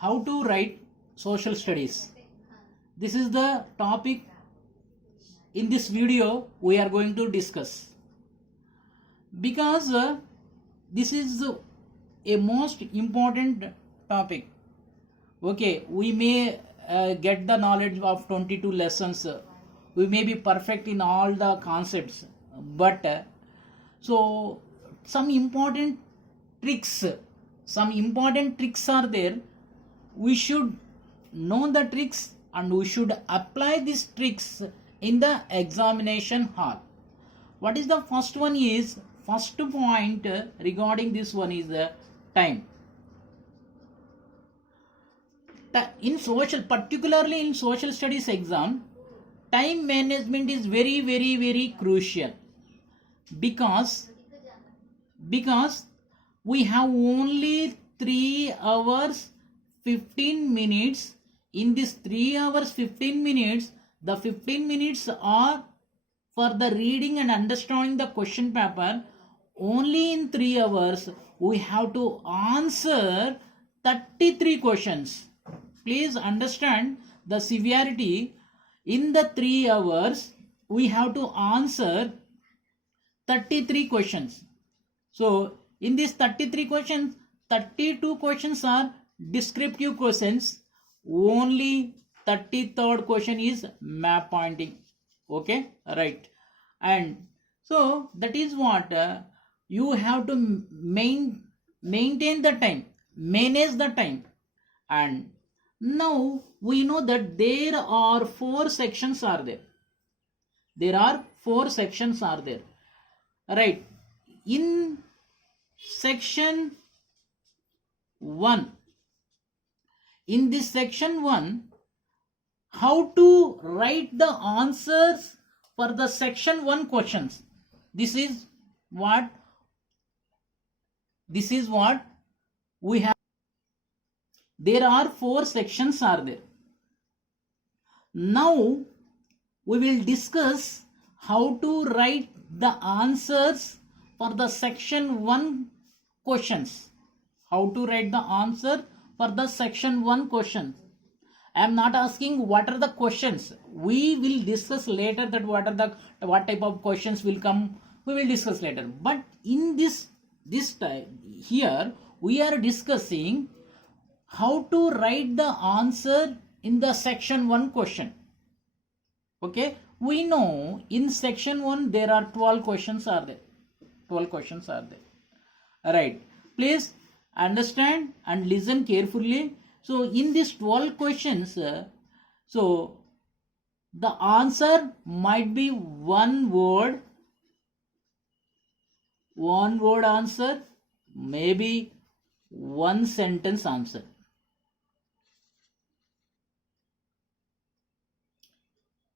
how to write social studies. This is the topic in this video we are going to discuss, because this is a most important topic. Okay, we may get the knowledge of 22 lessons, we may be perfect in all the concepts, but so some important tricks are there. We should know the tricks and we should apply these tricks in the examination hall. What is the first one is, first point regarding this one is time. In social, particularly in social studies exam, time management is very crucial, because we have only 3 hours 15 minutes. In this 3 hours 15 minutes, the 15 minutes are for the reading and understanding the question paper. Only in 3 hours we have to answer 33 questions. Please understand the severity. In the 3 hours we have to answer 33 questions. So in these 33 questions, 32 questions are descriptive questions. Only 33rd question is map pointing. Okay, right. And so that is what you have to maintain the time, manage the time. And now we know that there are 4 sections are there. There are 4 sections are there. Right. In section 1, in this section 1, how to write the answers for the section 1 questions. This is what we have. There are 4 sections are there. Now we will discuss how to write the answers for the section 1 questions. How to write the answer for the section 1 questions. I am not asking what are the questions. We will discuss later that what type of questions will come. We will discuss later. But in this time here we are discussing how to write the answer in the section 1 question. Okay, we know in section 1 there are 12 questions are there. 12 questions are there. Right. Please understand and listen carefully. So in these 12 questions, so the answer might be one word answer, maybe one sentence answer.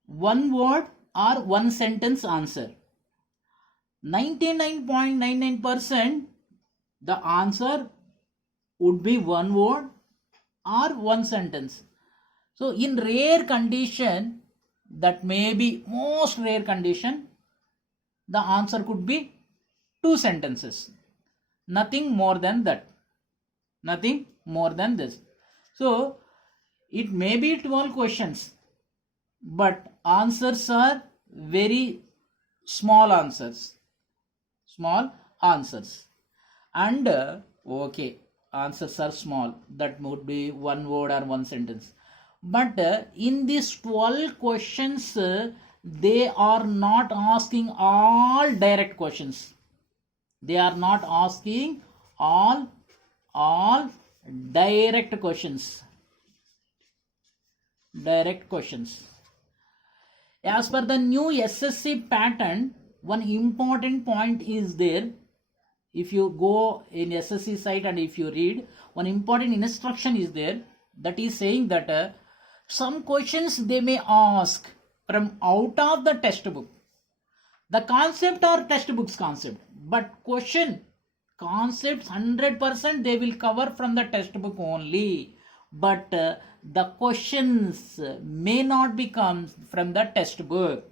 One word or one sentence answer. 99.99% the answer would be one word or one sentence. So in rare condition, that may be most rare condition, the answer could be 2 sentences. Nothing more than that. Nothing more than this. So it may be 12 questions, but answers are very small answers. Small answers. And okay, answers are small. That would be one word or one sentence. But in these 12 questions, they are not asking all direct questions. They are not asking all direct questions. Direct questions. As per the new SSC pattern, one important point is there. If you go in SSC site and if you read, one important instruction is there, that is saying that some questions they may ask from out of the textbook. The concept or textbook's concept, but question concepts 100% they will cover from the textbook only, but the questions may not become from the textbook.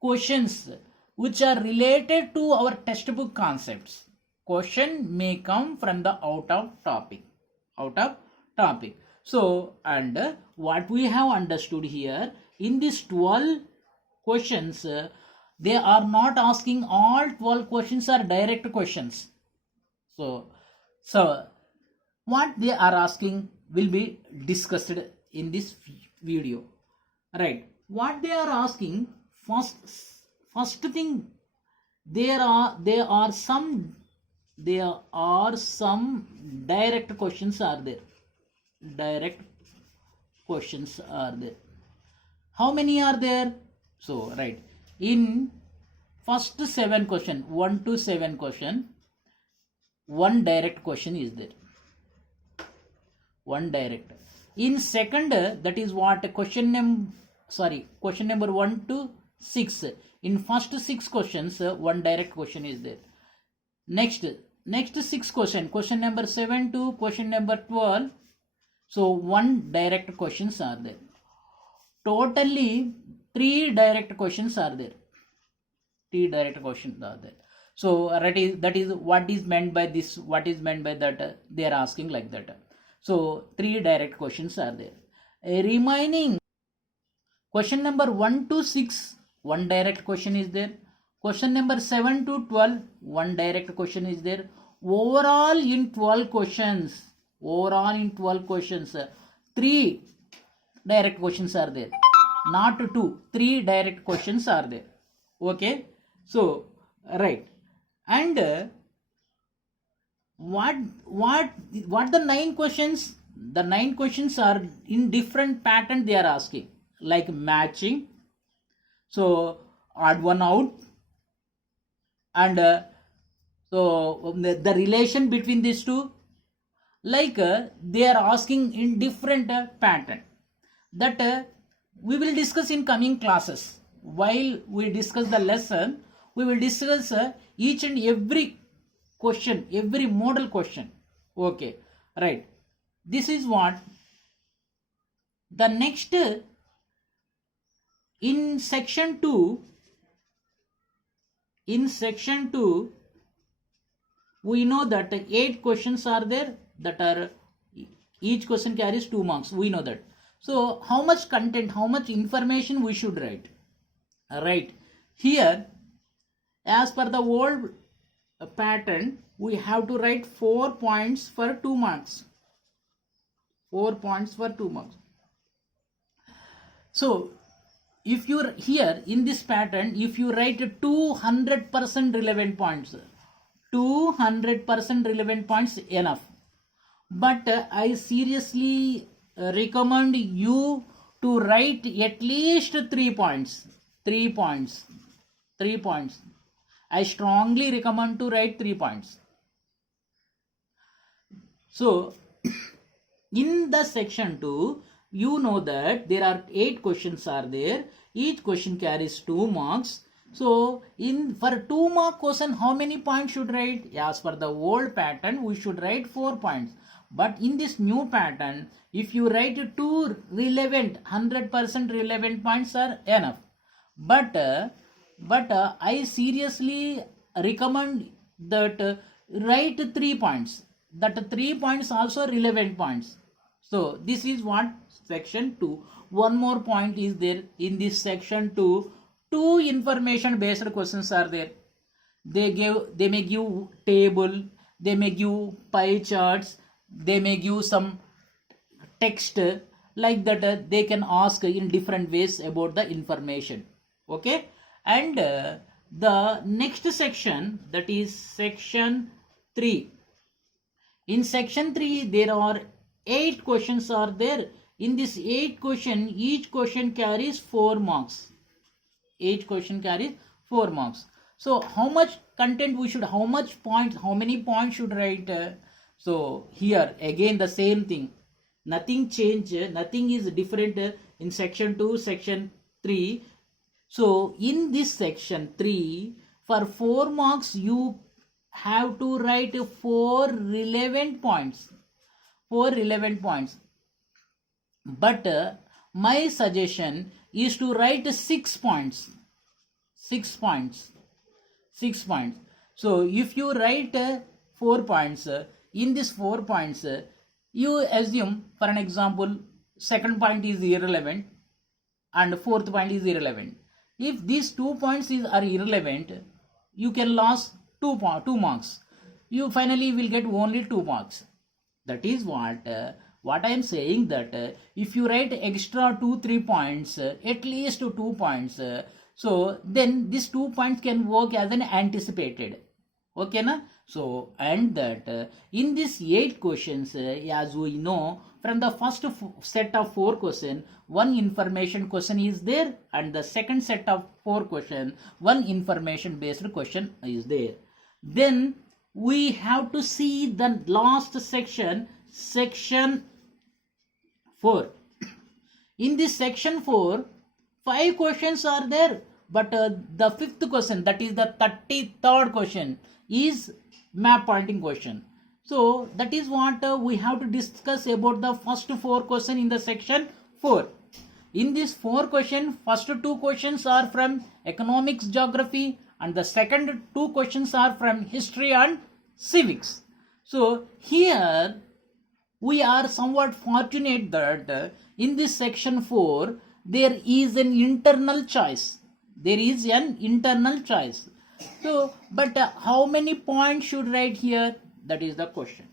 Questions which are related to our textbook concepts, question may come from the out of topic. So, and what we have understood here, in these 12 questions, they are not asking all 12 questions are direct questions. So what they are asking will be discussed in this video, right? What they are asking, first thing, there are some direct questions are there. Direct questions are there. How many are there? So right, in first 7 question, 1 to 7 question, one direct question is there. One direct. In second, that is what question number 1 to 6. In first 6 questions, one direct question is there. Next 6 question number 7 to question number 12. So one direct questions are there. Totally 3 direct questions are there. 3 direct questions are there. So that is what is meant by this. What is meant by that? They are asking like that. So 3 direct questions are there. Remaining question number 1 to 6, one direct question is there. Question number 7 to 12, one direct question is there. Overall in 12 questions, 3 direct questions are there. Not 2, 3 direct questions are there. Okay. So right. And what the 9 questions? The 9 questions are in different pattern they are asking, like matching, so odd one out, and so the relation between these two, like they are asking in different pattern that we will discuss in coming classes. While we discuss the lesson, we will discuss each and every question, every model question. Okay, right. This is what the next in section 2. In section 2, we know that 8 questions are there, that are each question carries 2 marks. We know that. So how much content, how much information we should write? Right here, as per the old pattern, we have to write 4 points for 2 marks. 4 points for 2 marks. So if you here in this pattern, if you write 200% relevant points, 200% relevant points enough. But I seriously recommend you to write at least 3 points. 3 points. 3 points. I strongly recommend to write 3 points. So in the section 2, you know that there are 8 questions are there. Each question carries 2 marks. So for 2 mark question, how many points should write? As per the old pattern, we should write 4 points. But in this new pattern, if you write 2 relevant, 100% relevant points are enough. But I seriously recommend that write 3 points. That 3 points also relevant points. So this is what section 2. One more point is there in this section 2. 2 information based questions are there. They may give table, they may give pie charts, they may give some text, like that they can ask in different ways about the information. Okay. And the next section, that is section 3. In section 3, there are 8 questions are there. In this 8 question, each question carries 4 marks. Each question carries 4 marks. So how much content we should, how many points should write? So here again the same thing. Nothing change, nothing is different in section 2, section 3. So in this section 3, for 4 marks, you have to write 4 relevant points. 4 relevant points. But my suggestion is to write 6 points. 6 points. 6 points. So if you write 4 points, in this 4 points, You assume, for an example, second point is irrelevant and fourth point is irrelevant. If these 2 points are irrelevant, you can lose 2 marks. You finally will get only 2 marks. That is what I am saying, that if you write extra 2-3 points, at least 2 points, so then these 2 points can work as an anticipated. Okay na? So, and that in these 8 questions, as we know, from the first set of 4 questions, one information question is there, and the second set of 4 questions, one information based question is there. Then we have to see the last section, section 4. In this section 4, 5 questions are there, but the 5th question, that is the 33rd question, is map pointing question. So that is what we have to discuss about the first 4 questions in the section 4. In this 4 questions, first 2 questions are from economics, geography, and the second 2 questions are from history and civics. So here we are somewhat fortunate that in this section 4 there is an internal choice. There is an internal choice. So, but how many points should write here? That is the question.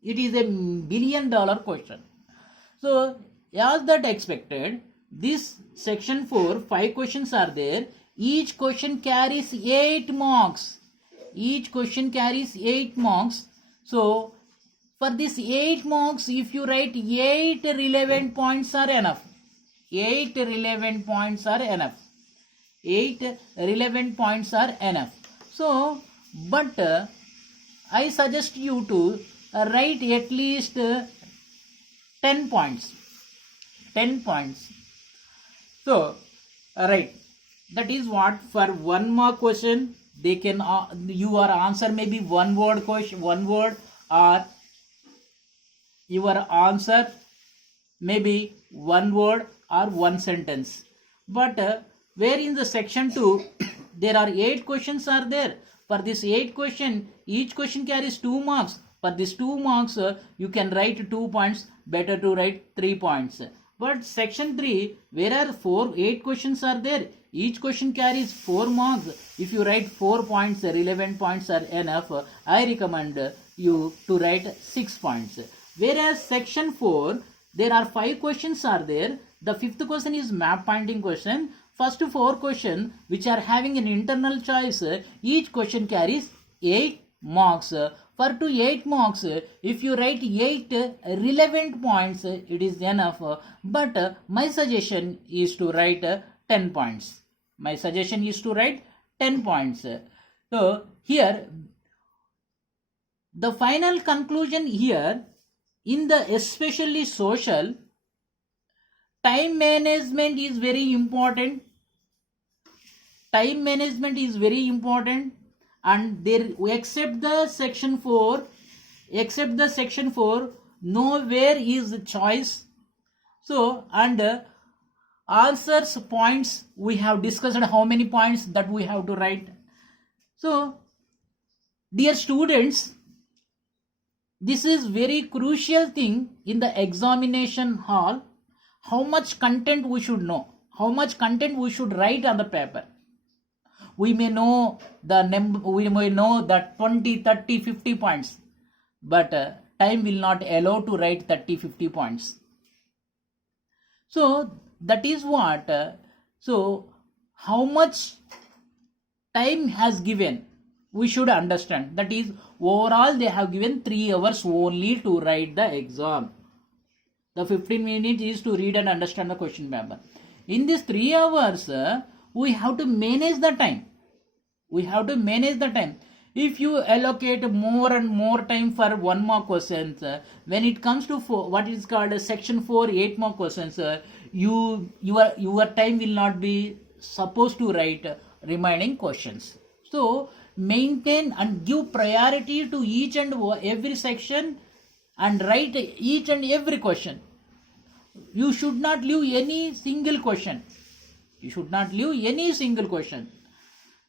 It is a $1 billion question. So, as that expected, this section 4, 5 questions are there. Each question carries 8 marks. Each question carries 8 marks. So, for this 8 marks, if you write 8 relevant points are enough. 8 relevant points are enough. 8 relevant points are enough. So, but I suggest you to write at least 10 points. 10 points. So, right. That is what for 1 mark question, they can, your answer may be 1 word question, 1 word, or your answer may be 1 word or 1 sentence. But where in the section 2 there are 8 questions are there. For this 8 question, each question carries 2 marks. For this 2 marks, you can write 2 points. Better to write 3 points. But section 3, where are 8 questions are there. Each question carries 4 marks. If you write 4 points, relevant points are enough. I recommend you to write 6 points. Whereas section 4, there are 5 questions are there. The 5th question is map pointing question. First 4 questions which are having an internal choice, each question carries 8 marks. For 8 marks, if you write 8 relevant points, it is enough. But my suggestion is to write 10 points. My suggestion is to write 10 points. So here, the final conclusion here, in the especially social, time management is very important. Time management is very important, and there, except the section 4, nowhere is choice. So, and answers points, we have discussed how many points that we have to write. So, dear students, this is very crucial thing in the examination hall. How much content we should know, how much content we should write on the paper. We may know the 20, 30, 50 points, but time will not allow to write 30, 50 points. So that is what, so how much time has given, we should understand. That is, overall they have given 3 hours only to write the exam. The 15 minutes is to read and understand the question paper. In these 3 hours, we have to manage the time. We have to manage the time. If you allocate more and more time for 1 mark questions, when it comes to what is called section 4, 8 mark questions, your time will not be supposed to write remaining questions. So maintain and give priority to each and every section and write each and every question. You should not leave any single question. You should not leave any single question.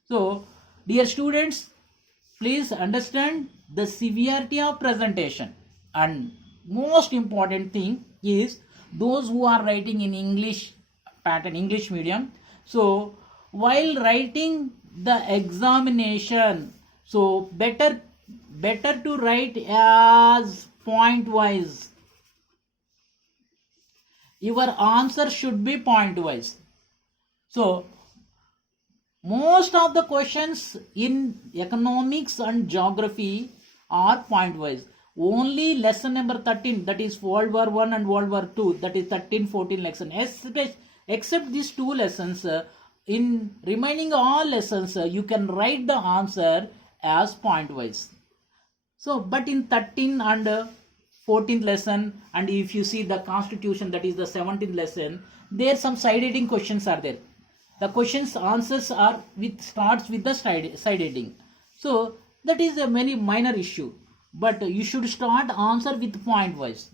So, dear students, please understand the severity of presentation, and most important thing is those who are writing in English pattern, English medium. So while writing the examination, so better to write as point wise. Your answer should be point wise. So most of the questions in economics and geography are point wise. Only lesson number 13, that is World War I and World War II, that is 13-14 lesson. Except these two lessons, in remaining all lessons, you can write the answer as point wise. So, but in 13 and 14th lesson, and if you see the constitution, that is the 17th lesson, there some side heading questions are there. The questions answers are starts with the side heading. So that is a very minor issue, but you should start answer with point wise.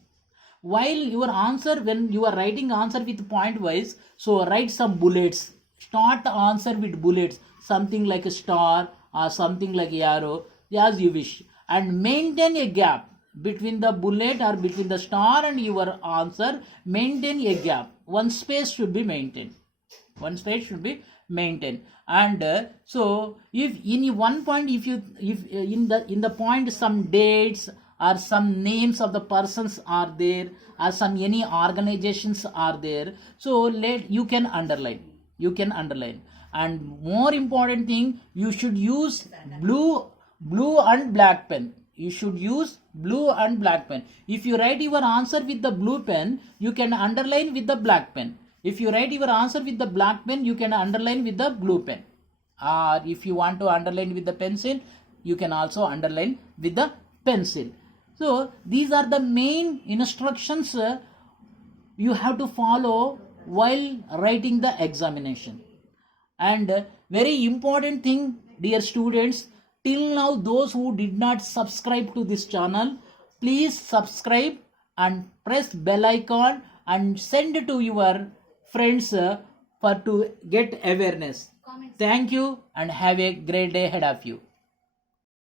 While your answer, when you are writing answer with point wise, so write some bullets. Start answer with bullets, something like a star or something like arrow, as you wish, and maintain a gap between the bullet or between the star and your answer. Maintain a gap. One space should be maintained. And so if in one point, if in the point some dates or some names of the persons are there, or some any organizations are there, so you can underline. And more important thing, you should use blue and black pen. If you write your answer with the blue pen, you can underline with the black pen. If you write your answer with the black pen, you can underline with the blue pen. Or if you want to underline with the pencil, you can also underline with the pencil. So these are the main instructions you have to follow while writing the examination. And very important thing, dear students, till now those who did not subscribe to this channel, please subscribe and press bell icon and send it to your friends for to get awareness. Thank you and have a great day ahead of you.